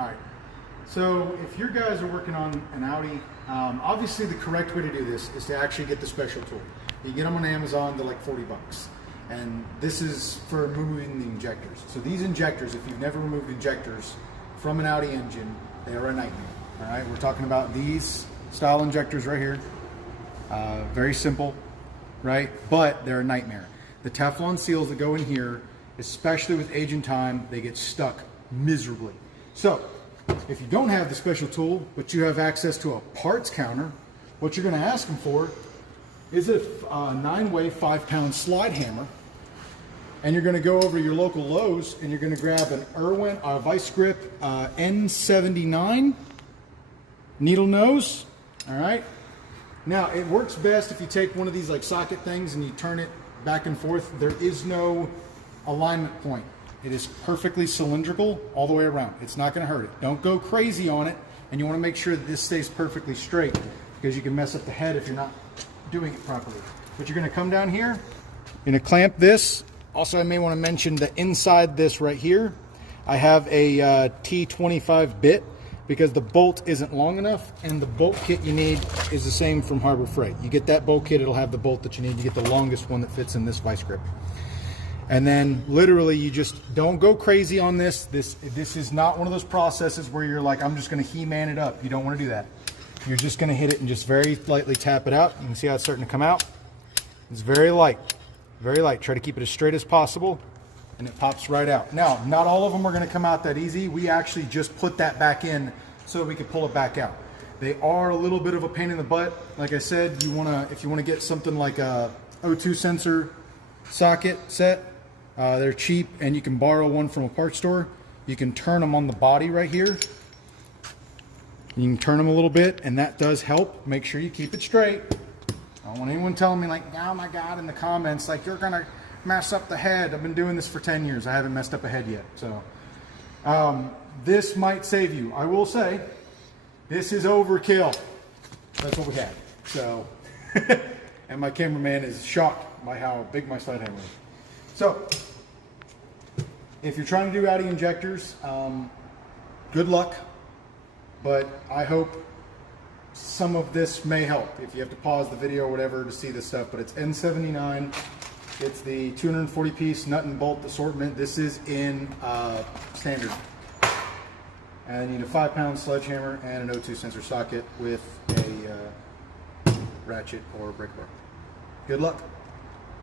All right. So if your guys are working on an Audi, obviously the correct way to do this is to actually get the special tool. You get them on Amazon, they're like 40 bucks. And this is for removing the injectors. So these injectors, if you've never removed injectors from an Audi engine, they are a nightmare. All right, we're talking about these style injectors right here. Very simple, right? But they're a nightmare. The Teflon seals that go in here, especially with age and time, they get stuck miserably. So if you don't have the special tool, but you have access to a parts counter, what you're going to ask them for is a 9-way 5-pound slide hammer. And you're going to go over your local Lowe's and you're going to grab an Irwin vice grip N79 needle nose. All right. Now it works best if you take one of these like socket things and you turn it back and forth. There is no alignment point. It is perfectly cylindrical all the way around. It's not going to hurt it. Don't go crazy on it, and you want to make sure that this stays perfectly straight because you can mess up the head if you're not doing it properly. But you're going to come down here, you're going to clamp this. Also, I may want to mention that inside this right here, I have a T25 bit because the bolt isn't long enough, and the bolt kit you need is the same from Harbor Freight. You get that bolt kit, it'll have the bolt that you need. You get the longest one that fits in this vice grip. And then literally you just don't go crazy on this. This is not one of those processes where you're like, I'm just going to He-Man it up. You don't want to do that. You're just going to hit it and just very lightly tap it out. You can see how it's starting to come out. It's very light, very light. Try to keep it as straight as possible, and it pops right out. Now, not all of them are going to come out that easy. We actually just put that back in so we could pull it back out. They are a little bit of a pain in the butt. Like I said, if you want to get something like a O2 sensor socket set, they're cheap, and you can borrow one from a parts store. You can turn them on the body right here. You can turn them a little bit, and that does help. Make sure you keep it straight. I don't want anyone telling me like, oh my God, in the comments, like you're gonna mess up the head. I've been doing this for 10 years. I haven't messed up a head yet. So this might save you. I will say, this is overkill. That's what we had. So, and my cameraman is shocked by how big my slide hammer is. So, if you're trying to do Audi injectors, good luck. But I hope some of this may help. If you have to pause the video or whatever to see this stuff, but it's N79. It's the 240-piece nut and bolt assortment. This is in standard. And you need a 5-pound sledgehammer and an O2 sensor socket with a ratchet or brake bar. Good luck.